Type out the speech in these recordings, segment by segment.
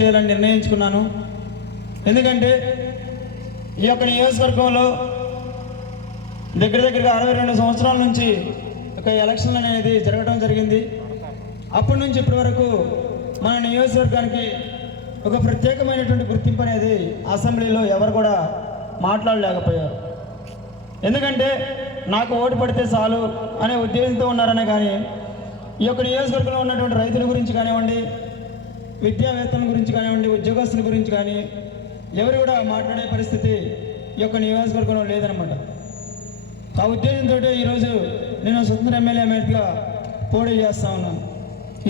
చేయాలని నిర్ణయించుకున్నాను. ఎందుకంటే ఈ యొక్క నియోజకవర్గంలో దగ్గరగా 62 సంవత్సరాల నుంచి ఒక ఎలక్షన్ అనేది జరగడం జరిగింది. అప్పటి నుంచి ఇప్పటి వరకు మన నియోజకవర్గానికి ఒక ప్రత్యేకమైనటువంటి గుర్తింపు అనేది అసెంబ్లీలో ఎవరు కూడా మాట్లాడలేకపోయారు. ఎందుకంటే నాకు ఓటు పడితే చాలు అనే ఉద్దేశంతో ఉన్నారనే కానీ ఈ యొక్క నియోజకవర్గంలో ఉన్నటువంటి రైతుల గురించి కానివ్వండి, విద్యావేత్తల గురించి కానివ్వండి, ఉద్యోగస్తుల గురించి కానీ ఎవరు కూడా మాట్లాడే పరిస్థితి ఈ యొక్క నియోజకవర్గంలో లేదనమాట. ఆ ఉద్దేశంతో ఈరోజు నేను స్వతంత్ర ఎమ్మెల్యే అభ్యర్థిగా పోటీ చేస్తా ఉన్నాను.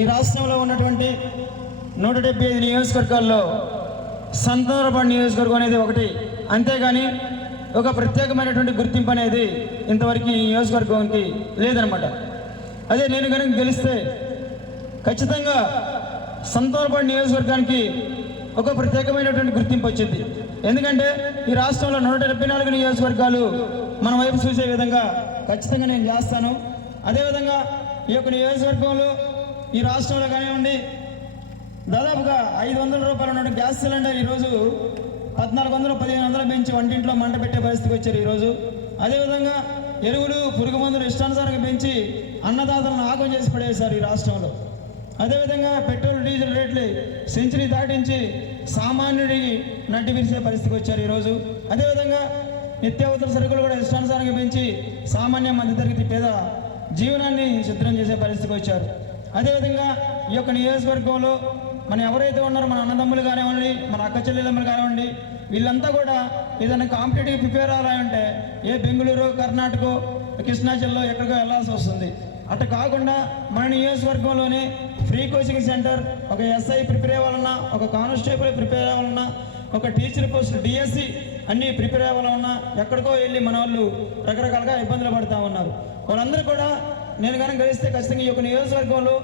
ఈ రాష్ట్రంలో ఉన్నటువంటి 175 నియోజకవర్గాల్లో సంతనూరుపాడు నియోజకవర్గం అనేది ఒకటి. అంతేగాని ఒక ప్రత్యేకమైనటువంటి గుర్తింపు అనేది ఇంతవరకు ఈ నియోజకవర్గానికి లేదనమాట. అదే నేను కనుక గెలిస్తే ఖచ్చితంగా సంతనూరుపాడు నియోజకవర్గానికి ఒక ప్రత్యేకమైనటువంటి గుర్తింపు వచ్చింది. ఎందుకంటే ఈ రాష్ట్రంలో 174 నియోజకవర్గాలు మన వైపు చూసే విధంగా ఖచ్చితంగా నేను చేస్తాను. అదేవిధంగా ఈ యొక్క నియోజకవర్గంలో ఈ రాష్ట్రంలో కానివ్వండి దాదాపుగా 500 రూపాయలు ఉన్న గ్యాస్ సిలిండర్ ఈరోజు 1400, 1500 పెంచి వంటింట్లో మంట పెట్టే పరిస్థితికి వచ్చారు ఈరోజు. అదేవిధంగా ఎరువులు, పురుగు మందులు ఇష్టానుసారంగా పెంచి అన్నదాతలను ఆగం చేసి పడేశారు ఈ రాష్ట్రంలో. అదేవిధంగా పెట్రోల్, డీజిల్ రేట్లు సెంచరీ దాటించి సామాన్యుడికి నడ్డి విరిసే పరిస్థితికి వచ్చారు ఈరోజు. అదేవిధంగా నిత్యావసర సరుకులు కూడా ఇష్టానుసారంగా పెంచి సామాన్య మధ్యతరగతి పేద జీవనాన్ని సిద్ధం చేసే పరిస్థితికి వచ్చారు. అదేవిధంగా ఈ యొక్క నియోజకవర్గంలో మన ఎవరైతే ఉన్నారో మన అన్నదమ్ములు కానివ్వండి, మన అక్క చెల్లెలమ్మలు కానివ్వండి, వీళ్ళంతా కూడా ఏదైనా కాంపిటేటివ్ ప్రిపేర్ అవ్వాలంటే ఏ బెంగళూరు, కర్ణాటక, కృష్ణా జిల్లా ఎక్కడికో వెళ్ళాల్సి వస్తుంది. అట్లా కాకుండా మన నియోజకవర్గంలోనే ఫ్రీ కోచింగ్ సెంటర్, ఒక ఎస్ఐ ప్రిపేర్ అవ్వాలన్నా, ఒక కానిస్టేబుల్ ప్రిపేర్ అవ్వాలన్నా, ఒక టీచర్ పోస్ట్ డిఎస్సి అన్నీ ప్రిపేర్ అవ్వాలన్నా ఎక్కడికో వెళ్ళి మన వాళ్ళు రకరకాలుగా ఇబ్బందులు పడుతూ ఉన్నారు. వాళ్ళందరూ కూడా నేను కనుక గెలిస్తే ఖచ్చితంగా ఈ యొక్క నియోజకవర్గంలో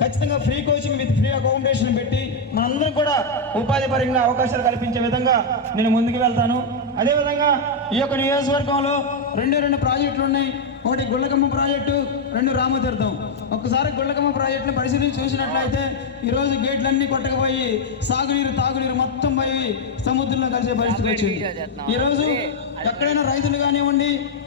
ఖచ్చితంగా free coaching with free accommodation పెట్టి మనందరం కూడా ఉపాధి పరంగా అవకాశాలు కల్పించే విధంగా నేను ముందుకు వెళ్తాను. అదేవిధంగా ఈ యొక్క నియోజకవర్గంలో రెండు ప్రాజెక్టులు ఉన్నాయి. ఒకటి గుళ్ళకమ్మ ప్రాజెక్టు, 2 రామతీర్థం. ఒక్కసారి గుళ్ళకమ్మ ప్రాజెక్టును పరిశీలించి చూసినట్లయితే ఈరోజు గేట్లన్నీ కొట్టకపోయి సాగునీరు, తాగునీరు మొత్తం పోయి సముద్రంలో కలిసే పరిస్థితి వచ్చింది. ఈరోజు ఎక్కడైనా రైతులు కానివ్వండి,